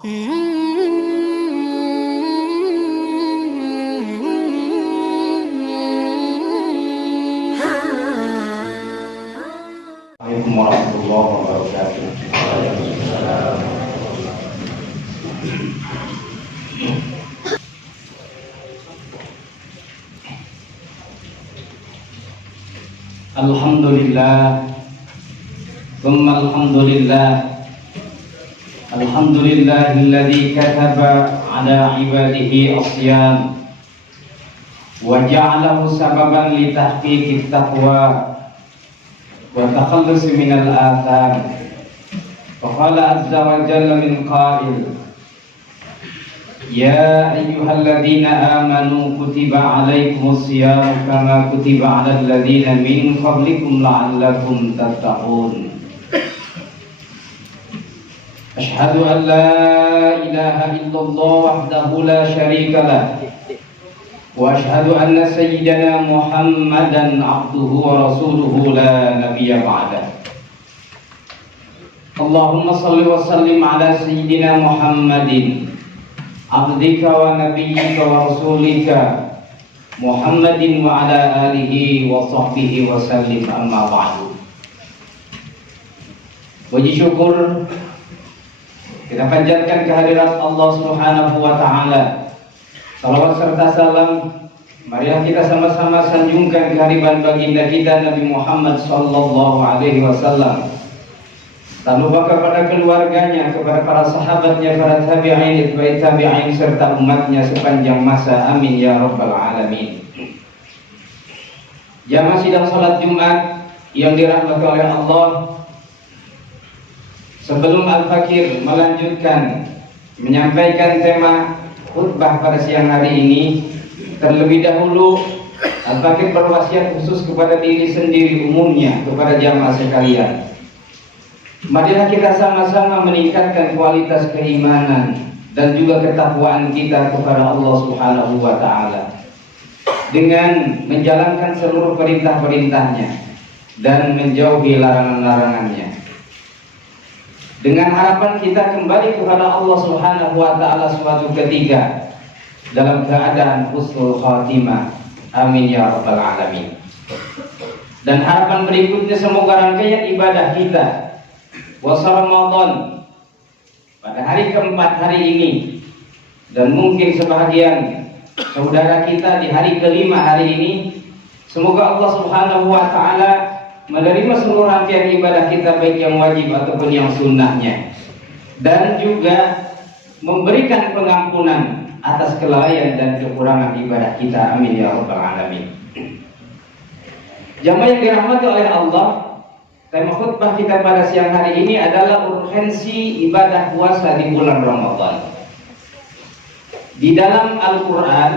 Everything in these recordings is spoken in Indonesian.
Assalamualaikum warahmatullahi wabarakatuh. Alhamdulillah, thumma alhamdulillah, alhamdulillahilladzi kataba ala ibadihi as-siyam wa ja'alahu sababan li tahqiqit taqwa wa takhallus minal atham. Wa qala azza wa jalla min qa'il ya ayyuhalladzina amanu kutiba alaikumus siyam kama kutiba alal ladzina min qablikum la'allakum tattaqun. Asyhadu an la ilaha illallah wahdahu la syarika lah wa asyhadu anna sayyidana Muhammadan abduhu wa rasuluhu la nabiyya ba'dah. Allahumma salli wa sallim ala sayyidina Muhammadin abdika wa nabiyyika wa rasulika Muhammadin wa ala alihi wa sahbihi wa sallim, amma ba'du. Puji syukur kita panjatkan kehadirat Allah Subhanahu wa ta'ala. Salawat serta salam marilah kita sama-sama sanjungkan kehadiran baginda kita Nabi Muhammad sallallahu alaihi wasallam. Tak lupa kepada keluarganya, kepada para sahabatnya, para tabi'in, tabi'in serta umatnya sepanjang masa. Amin ya rabbal alamin. Jamaah sidang salat Jumat yang dirahmati oleh Allah, sebelum Al-Fakir melanjutkan menyampaikan tema khutbah pada siang hari ini, terlebih dahulu Al-Fakir berwasiat khusus kepada diri sendiri, umumnya kepada jamaah sekalian. Marilah kita sama-sama meningkatkan kualitas keimanan dan juga ketakwaan kita kepada Allah Subhanahu wa ta'ala dengan menjalankan seluruh perintah-perintahnya dan menjauhi larangan-larangannya, dengan harapan kita kembali kepada Allah Subhanahu wa ta'ala suatu ketika dalam keadaan husnul khatimah. Amin ya rabbal alamin. Dan harapan berikutnya, semoga rangkaian ibadah kita puasa Ramadan pada hari keempat hari ini, dan mungkin sebahagian saudara kita di hari kelima hari ini, semoga Allah Subhanahu wa ta'ala menerima seluruh rangkaian ibadah kita, baik yang wajib ataupun yang sunnahnya, dan juga memberikan pengampunan atas kelalaian dan kekurangan ibadah kita. Amin ya rabbal alamin. Jamaah yang dirahmati oleh Allah, tema khutbah kita pada siang hari ini adalah urgensi ibadah puasa di bulan Ramadan. Di dalam Al-Quran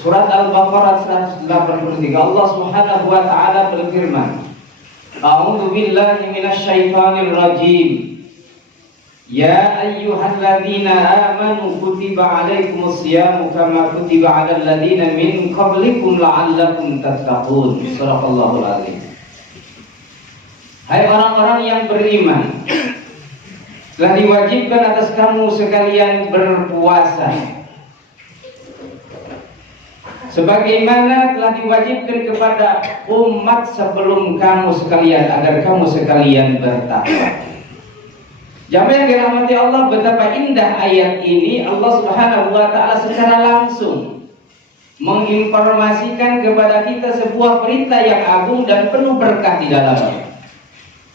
surat Al-Baqarah 183, Allah Subhanahu wa ta'ala berfirman, A'udzu billahi minasyaitonir rajim. Ya ayyuhalladzina amanu kutiba alaikumus syamu kama kutiba 'alal ladzina min qablikum la'allakum tattaqun. Shadaqallahul azim. Hai orang-orang yang beriman, telah diwajibkan atas kamu sekalian berpuasa, sebagaimana telah diwajibkan kepada umat sebelum kamu sekalian, agar kamu sekalian bertakwa. Jamaah yang dirahmati Allah, betapa indah ayat ini. Allah Subhanahu wa ta'ala secara langsung menginformasikan kepada kita sebuah perintah yang agung dan penuh berkah di dalamnya,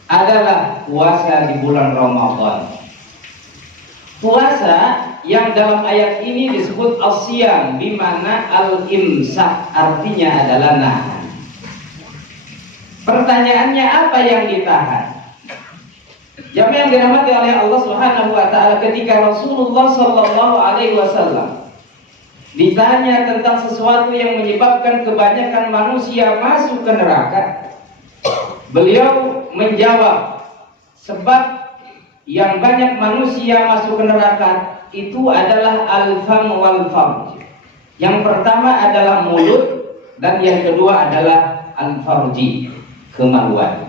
adalah puasa di bulan Ramadan. Puasa yang dalam ayat ini disebut as-siyam, di mana al-imsak artinya adalah nahan. Pertanyaannya, apa yang ditahan? Jamaah yang dirahmati oleh Allah Subhanahu wa ta'ala, ketika Rasulullah sallallahu alaihi wasallam ditanya tentang sesuatu yang menyebabkan kebanyakan manusia masuk ke neraka, beliau menjawab, sebab yang banyak manusia masuk ke neraka itu adalah al-fam wal farj. Yang pertama adalah mulut, dan yang kedua adalah al-farji, kemaluan.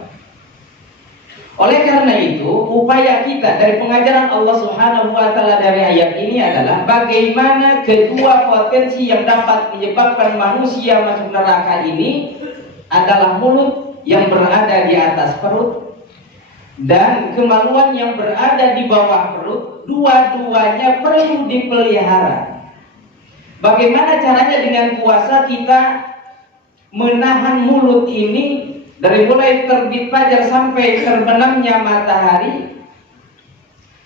Oleh karena itu, upaya kita dari pengajaran Allah Subhanahu wa taala dari ayat ini adalah bagaimana kedua potensi yang dapat menyebabkan manusia masuk neraka ini adalah mulut yang berada di atas perut dan kemaluan yang berada di bawah perut. Dua-duanya perlu dipelihara. Bagaimana caranya dengan puasa kita menahan mulut ini dari mulai terbit fajar sampai terbenamnya matahari,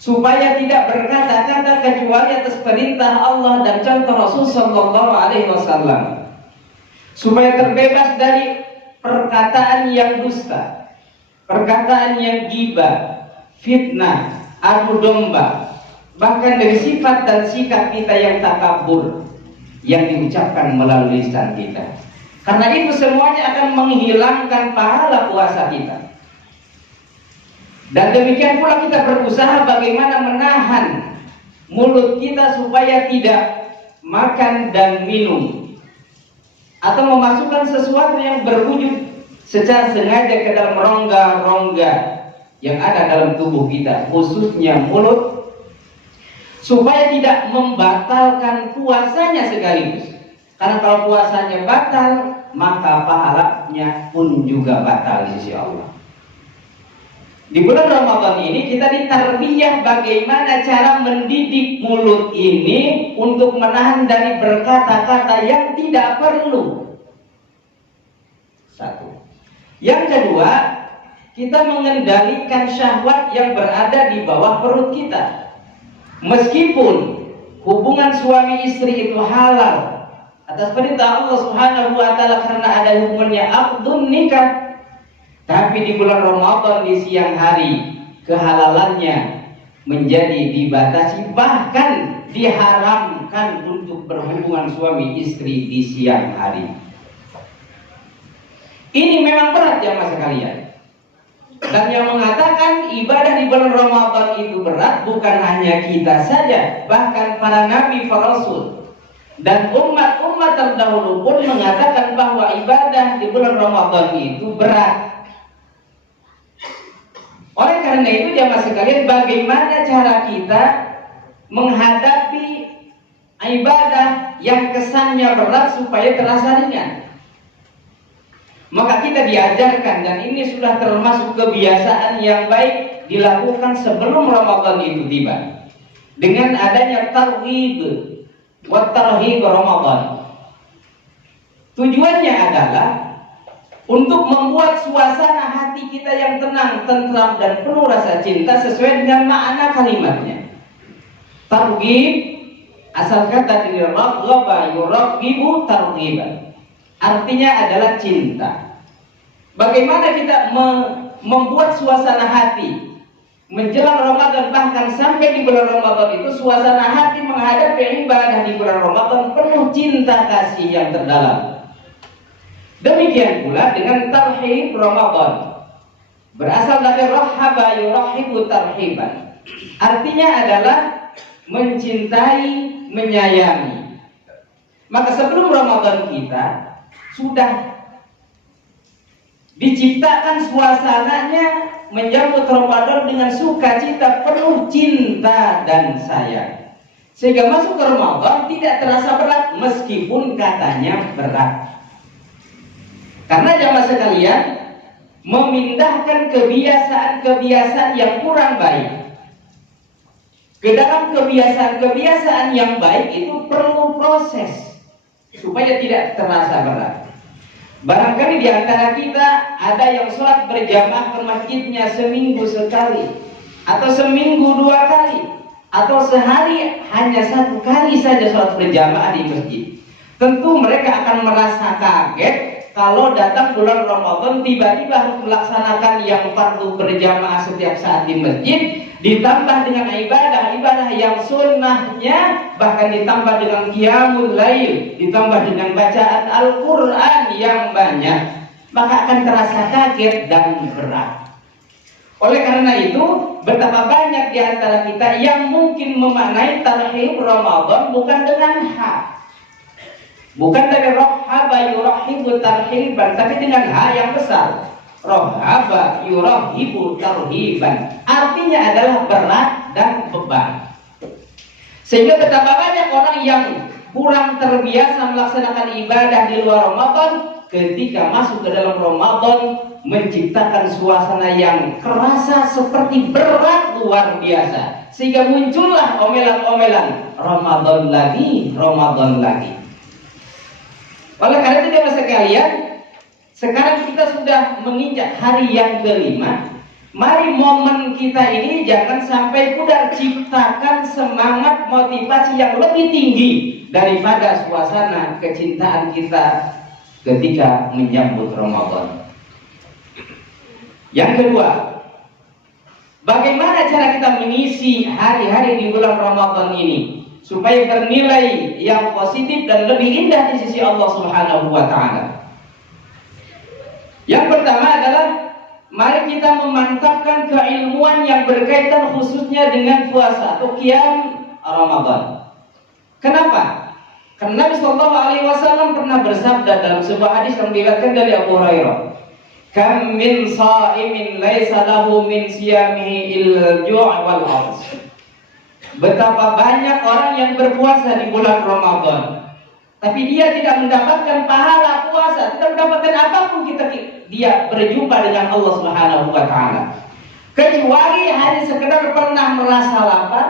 supaya tidak berkata-kata kecuali atas perintah Allah dan contoh Rasul Sallallahu Alaihi Wasallam, supaya terbebas dari perkataan yang dusta, perkataan yang ghibah, fitnah, adu domba, bahkan dari sifat dan sikap kita yang takabur yang diucapkan melalui lisan kita. Karena itu semuanya akan menghilangkan pahala puasa kita. Dan demikian pula kita berusaha bagaimana menahan mulut kita supaya tidak makan dan minum atau memasukkan sesuatu yang berwujud secara sengaja ke dalam rongga-rongga yang ada dalam tubuh kita, khususnya mulut, supaya tidak membatalkan puasanya sekaligus. Karena kalau puasanya batal, maka pahalanya pun juga batal di sisi Allah. Di bulan Ramadan ini kita ditarbiyah bagaimana cara mendidik mulut ini untuk menahan dari berkata-kata yang tidak perlu. Satu. Yang kedua, kita mengendalikan syahwat yang berada di bawah perut kita. Meskipun hubungan suami istri itu halal atas perintah Allah Subhanahu wa taala karena ada hubungannya akdun nikah, tapi di bulan Ramadan di siang hari kehalalannya menjadi dibatasi, bahkan diharamkan untuk berhubungan suami istri di siang hari. Ini memang berat jamaah sekalian. Dan yang mengatakan ibadah di bulan Ramadan itu berat bukan hanya kita saja, bahkan para nabi, para rasul dan umat-umat terdahulu pun mengatakan bahwa ibadah di bulan Ramadan itu berat. Oleh karena itu jamaah sekalian, bagaimana cara kita menghadapi ibadah yang kesannya berat supaya terasa ringan? Maka kita diajarkan, dan ini sudah termasuk kebiasaan yang baik dilakukan sebelum Ramadan itu tiba, dengan adanya targhib wa tarhib Ramadan. Tujuannya adalah untuk membuat suasana hati kita yang tenang, tentram dan penuh rasa cinta sesuai dengan makna kalimatnya. Targhib asal kata dari raghaba yuraghibu targhiban. Artinya adalah cinta. Bagaimana kita membuat suasana hati menjelang Ramadan, bahkan sampai di bulan Ramadan itu suasana hati menghadapi ibadah di bulan Ramadan penuh cinta kasih yang terdalam. Demikian pula dengan tarhib Ramadan, berasal dari rahaba yurahibu tarhiban. Artinya adalah mencintai, menyayangi. Maka sebelum Ramadan kita sudah diciptakan suasananya menyambut Ramadan dengan sukacita, penuh cinta dan sayang, sehingga masuk ke Ramadan tidak terasa berat meskipun katanya berat. Karena jamaah sekalian, memindahkan kebiasaan-kebiasaan yang kurang baik ke dalam kebiasaan-kebiasaan yang baik itu perlu proses supaya tidak terasa berat. Barangkali di antara kita ada yang sholat berjamaah ke masjidnya seminggu sekali, atau seminggu 2 kali, atau sehari hanya 1 kali saja sholat berjamaah di masjid. Tentu mereka akan merasa kaget kalau datang bulan Ramadan tiba-tiba harus melaksanakan yang fardu berjamaah setiap saat di masjid, ditambah dengan ibadah-ibadah yang sunnahnya, bahkan ditambah dengan qiyamul lail, ditambah dengan bacaan Al-Quran yang banyak, maka akan terasa kaget dan berat. Oleh karena itu, betapa banyak di antara kita yang mungkin memaknai tarhib Ramadan bukan dengan bukan dari rahaba yurahibu tarhiban, tapi dengan yang besar. Rohaba yurahibu tarhiban. Artinya adalah berat dan beban. Sehingga betapa banyak orang yang kurang terbiasa melaksanakan ibadah di luar Ramadan, ketika masuk ke dalam Ramadan menciptakan suasana yang kerasa seperti berat luar biasa, sehingga muncullah omelan-omelan Ramadan lagi, Ramadan lagi. Oleh karena itu jemaah sekalian, sekarang kita sudah menginjak hari yang kelima. Mari momen kita ini jangan sampai pudar, ciptakan semangat motivasi yang lebih tinggi daripada suasana kecintaan kita ketika menyambut Ramadan. Yang kedua, bagaimana cara kita mengisi hari-hari di bulan Ramadan ini supaya bernilai yang positif dan lebih indah di sisi Allah Subhanahu wa taala. Yang pertama adalah mari kita memantapkan keilmuan yang berkaitan khususnya dengan puasa atau qiyam Ramadan. Kenapa? Karena Nabi Shallallahu Alaihi Wasallam pernah bersabda dalam sebuah hadis yang diriwayatkan dari Abu Hurairah, "Kam min sha'imin laisa lahu min siyamihi illa ju' wal 'aths." Betapa banyak orang yang berpuasa di bulan Ramadan, tapi dia tidak mendapatkan pahala puasa, tidak mendapatkan apapun dia berjumpa dengan Allah Subhanahu wa taala. Kecuali hanya sekedar pernah merasa lapar,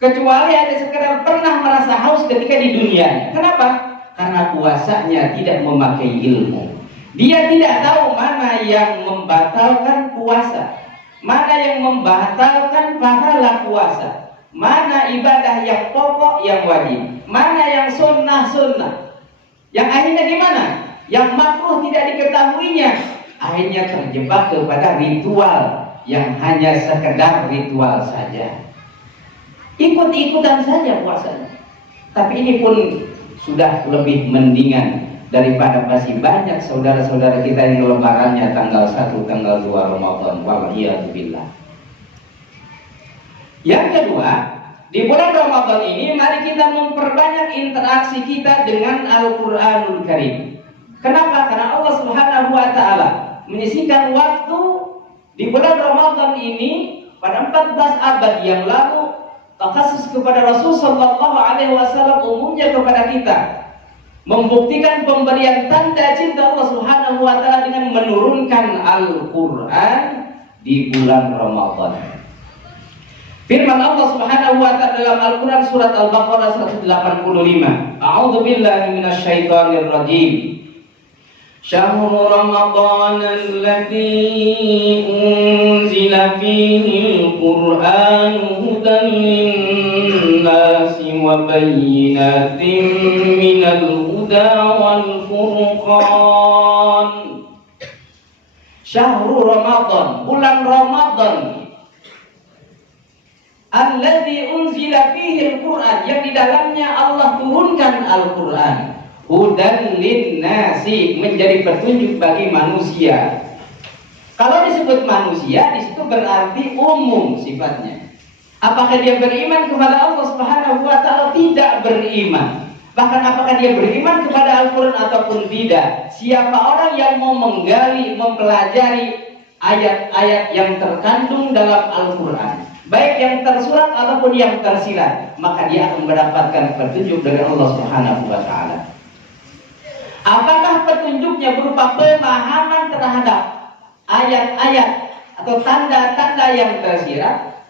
kecuali hanya sekedar pernah merasa haus ketika di dunia. Kenapa? Karena puasanya tidak memakai ilmu. Dia tidak tahu mana yang membatalkan puasa, mana yang membatalkan pahala puasa, mana ibadah yang pokok yang wajib, mana yang sunnah. Yang akhirnya gimana? Yang makruh tidak diketahuinya, akhirnya terjebak kepada ritual yang hanya sekedar ritual saja. Ikut-ikutan saja puasanya. Tapi ini pun sudah lebih mendingan daripada masih banyak saudara-saudara kita yang lebarannya tanggal 1, tanggal 2 Ramadan. Waliyahzubillah. Yang kedua, di bulan Ramadan ini mari kita memperbanyak interaksi kita dengan Al-Quranul Karim. Kenapa? Karena Allah Subhanahu wa taala menyisihkan waktu di bulan Ramadan ini pada 14 abad yang lalu, khusus kepada Rasul sallallahu alaihi wasallam, umumnya kepada kita, membuktikan pemberian tanda cinta Allah Subhanahu wa taala dengan menurunkan Al-Qur'an di bulan Ramadan. Firman Allah Subhanahu wa taala dalam Al-Qur'an surat Al-Baqarah 185. A'udzu billahi minasyaitonir rajim. Syahrul Ramadan alladzi unzila fihi al-Qur'an hudan lin-nasi wa bayyinatin minal huda wal furqan. Syahrul Ramadan, bulan Ramadan, alladzi unzila fihi al-Qur'an, yang di dalamnya Allah turunkan Al-Qur'an. Hudan lin-nasi, menjadi petunjuk bagi manusia. Kalau disebut manusia, di situ berarti umum sifatnya. Apakah dia beriman kepada Allah Subhanahu wa taala? Tidak beriman. Bahkan apakah dia beriman kepada Al-Qur'an ataupun tidak? Siapa orang yang mau menggali, mempelajari ayat-ayat yang terkandung dalam Al-Qur'an, baik yang tersurat ataupun yang tersirat, maka dia akan mendapatkan petunjuk dari Allah Subhanahu wa taala. Apakah petunjuknya berupa pemahaman terhadap ayat-ayat atau tanda-tanda yang tersirat,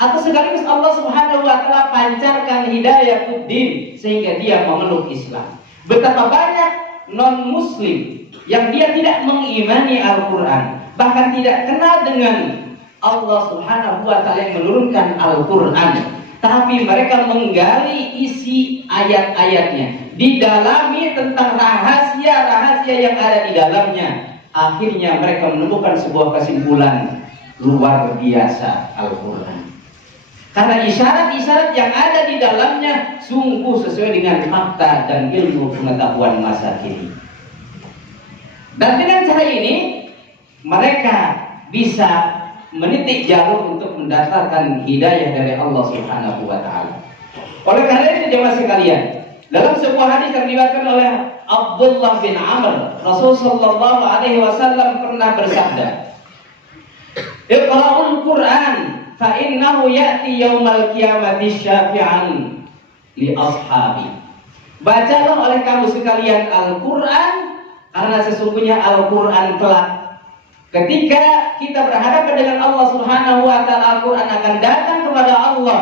atau sekaligus Allah Subhanahu wa taala pancarkan hidayatul-din sehingga dia memeluk Islam? Betapa banyak non-muslim yang dia tidak mengimani Al-Qur'an, bahkan tidak kenal dengan Allah Subhanahu wa taala yang menurunkan Al-Qur'an, tapi mereka menggali isi ayat-ayatnya, didalami tentang rahasia-rahasia yang ada di dalamnya. Akhirnya mereka menemukan sebuah kesimpulan luar biasa, Al-Qur'an. Karena isyarat-isyarat yang ada di dalamnya sungguh sesuai dengan fakta dan ilmu pengetahuan masa kini. Dan dengan cara ini mereka bisa menitik jalur untuk mendapatkan hidayah dari Allah Subhanahu wa taala. Oleh karena itu jemaah sekalian, Dalam sebuah hadis yang diriwayatkan oleh Abdullah bin Amr, Rasulullah sallallahu alaihi wasallam pernah bersabda, "Iqra'ul Qur'an fa innahu ya'ti yaumal qiyamati syafi'an li ashabi." Bacalah oleh kamu sekalian Al-Qur'an, karena sesungguhnya Al-Qur'an kelak ketika kita berhadapan dengan Allah Subhanahu wa taala, Al-Qur'an akan datang kepada Allah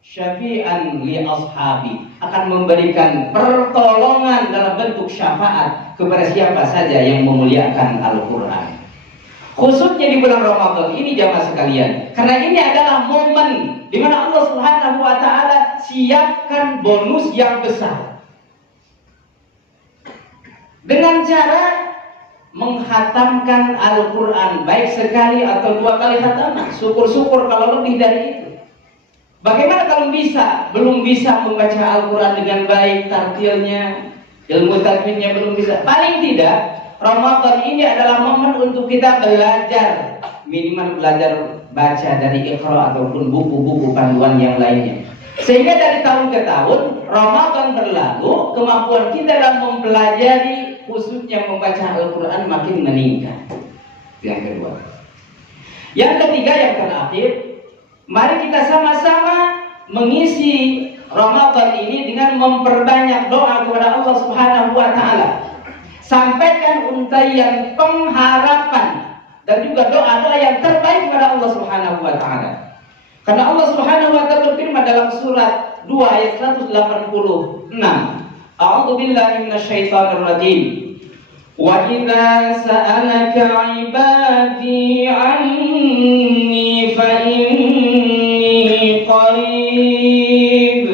syafi'an li ashabi, akan memberikan pertolongan dalam bentuk syafaat kepada siapa saja yang memuliakan Al-Qur'an. Khususnya di bulan Ramadan ini jamaah sekalian, karena ini adalah momen di mana Allah Subhanahu wa taala siapkan bonus yang besar dengan cara menghatamkan Al-Qur'an, baik sekali atau 2 kali khataman. Syukur-syukur kalau lebih dari itu. Bagaimana kalau belum bisa membaca Al-Qur'an dengan baik, tartilnya, ilmu tajwidnya belum bisa. Paling tidak Ramadan ini adalah momen untuk kita belajar, minimal belajar baca dari Iqra ataupun buku-buku panduan yang lainnya. Sehingga dari tahun ke tahun Ramadan berlalu, kemampuan kita dalam mempelajari khususnya membaca Al-Qur'an makin meningkat. Yang kedua. Yang ketiga, yang terakhir, mari kita sama-sama mengisi Ramadan ini dengan memperbanyak doa kepada Allah Subhanahu wa taala. Sampaikan untayan pengharapan dan juga doa-doa yang terbaik kepada Allah Subhanahu wa taala. Karena Allah Subhanahu wa taala berfirman dalam surat 2 ayat 186. A'udzu billahi minasyaitonir rajim. Wa idza sa'alaka 'ibadi 'anni fa inni qarib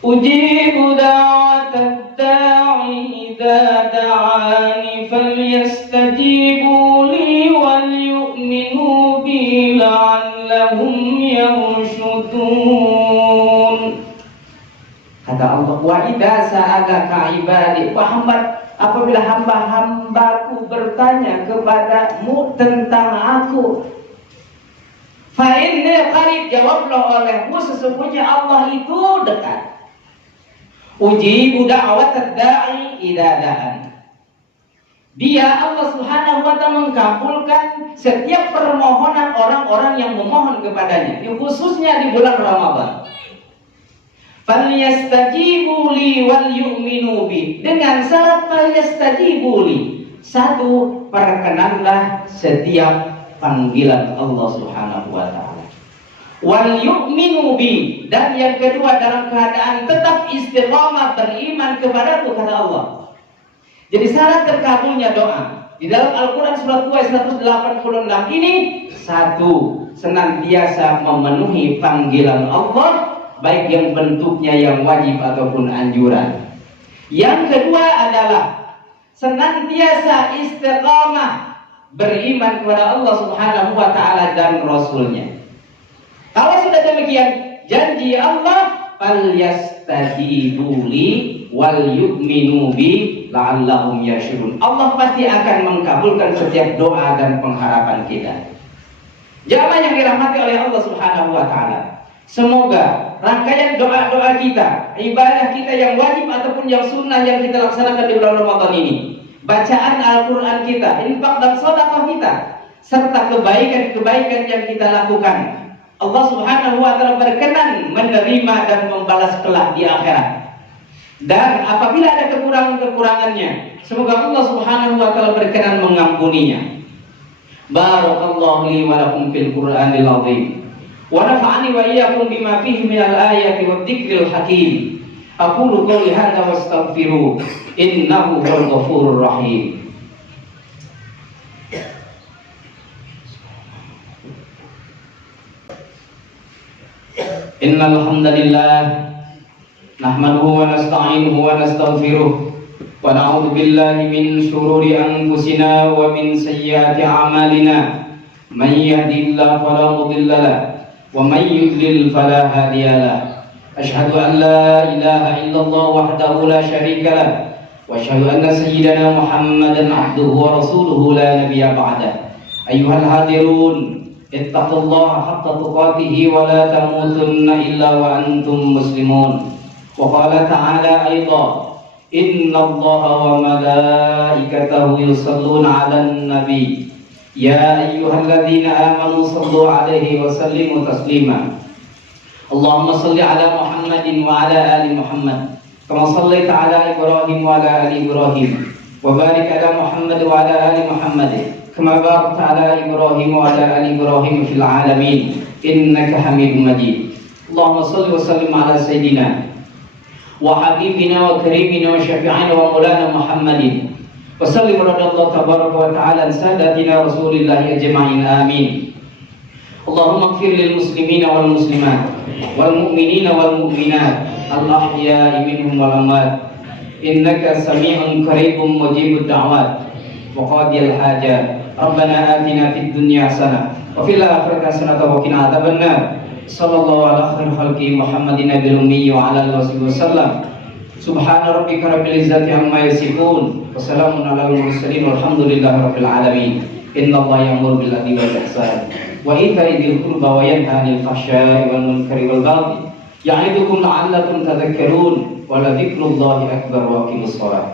ujibu da'watad da'i idza da'ani falyastajibu li wal yu'minu bi la'allahum yarshudun. Kata Allah, wa idza sa'alaka 'ibadi, apabila hamba-hambaku bertanya kepadamu tentang aku, fa inni qarib, jawablah olehmu, sesungguhnya Allah itu dekat. Ujibu da'watad da'i idza da'an. Dia Allah Subhanahu wa taala mengabulkan setiap permohonan orang-orang yang memohon kepadanya, khususnya di bulan Ramadan. Falyastajibu li wal yu'minu bi, dengan syarat falyastajibu li. Satu, perkenanlah setiap panggilan Allah Subhanahu wa taala. Wal yu'minu bi, dan yang kedua dalam keadaan tetap istiqamah beriman kepadaku, kata Allah. Jadi syarat terkabulnya doa di dalam Al-Quran surat 2 ayat 186 ini, satu, senantiasa memenuhi panggilan Allah, baik yang bentuknya yang wajib ataupun anjuran. Yang kedua adalah senantiasa istiqamah beriman kepada Allah Subhanahu wa taala dan Rasulnya. Kalau sudah demikian, janji Allah, falyastajibu li wal yu'minu bi la'allahum yarshudun. Allah pasti akan mengabulkan setiap doa dan pengharapan kita. Jamaah yang dirahmati oleh Allah Subhanahu wa taala, semoga rangkaian doa-doa kita, ibadah kita yang wajib ataupun yang sunnah yang kita laksanakan di bulan Ramadan ini, bacaan Al-Quran kita, infak dan sedekah kita, serta kebaikan-kebaikan yang kita lakukan, Allah Subhanahu wa taala berkenan menerima dan membalas kelak di akhirat. Dan apabila ada kekurangan-kekurangannya, semoga Allah Subhanahu wa taala berkenan mengampuninya. Barakallahu li wa lakum fil Qur'anil azim. Wa nafa'ani wa iyyakum bima fihi minal ayati wadh-dhikril hakim. Aqulu qouli hadza wastaghfiru innahu huwal ghafurur rahim. Innal hamdalillah nahmaduhu wa nasta'inuhu wa nastaghfiruh wa na'udzu billahi min shururi anfusina wa min sayyiati a'malina. May yahdihillahu fala mudilla lahu wa may yudlil fala hadiya lahu. Asyhadu an la ilaha illallah wahdahu la syarika lahu wa asyhadu anna sayyidana Muhammadan 'abduhu wa rasuluhu la nabiyya ba'dah. Ayyuhal hadirun, ittaqullaha haqqa tuqatih wa la tamutunna illa wa antum muslimun. وقال تعالى أيضا إن الله وملائكته يصلون على النبي يا أيها الذين آمنوا صلوا عليه وسلموا تسليما اللهم صل على محمد وعلى آل محمد كما صليت على إبراهيم وعلى آل إبراهيم وبارك على محمد وعلى آل محمد كما باركت على إبراهيم وعلى آل إبراهيم في العالمين إنك حميد مجيد اللهم صل وسلم على سيدنا وحبيبنا وكريمنا وشفيعنا ومولانا محمد وسلم رضي الله تبارك وتعالى عن سادتنا رسول الله أجمعين آمين اللهم اغفر للمسلمين والمسلمات والمؤمنين والمؤمنات الأحياء منهم والأموات إنك سميع قريب مجيب الدعوات وقاضي الحاجات ربنا آتنا في الدنيا حسنة وفي الآخرة حسنة وقنا عذاب النار صلى الله على خير خلقه محمد النبي الأمي وعلى آله وصحبه وسلم سبحان ربك رب العزة عما يصفون وسلام على المرسلين والحمد لله رب العالمين إن الله يأمر بالعدل والإحسان وإيتاء ذي القربى وينهى عن الفحشاء والمنكر والبغي يعظكم لعلكم تذكرون ولذكر الله أكبر وأقيموا الصلاة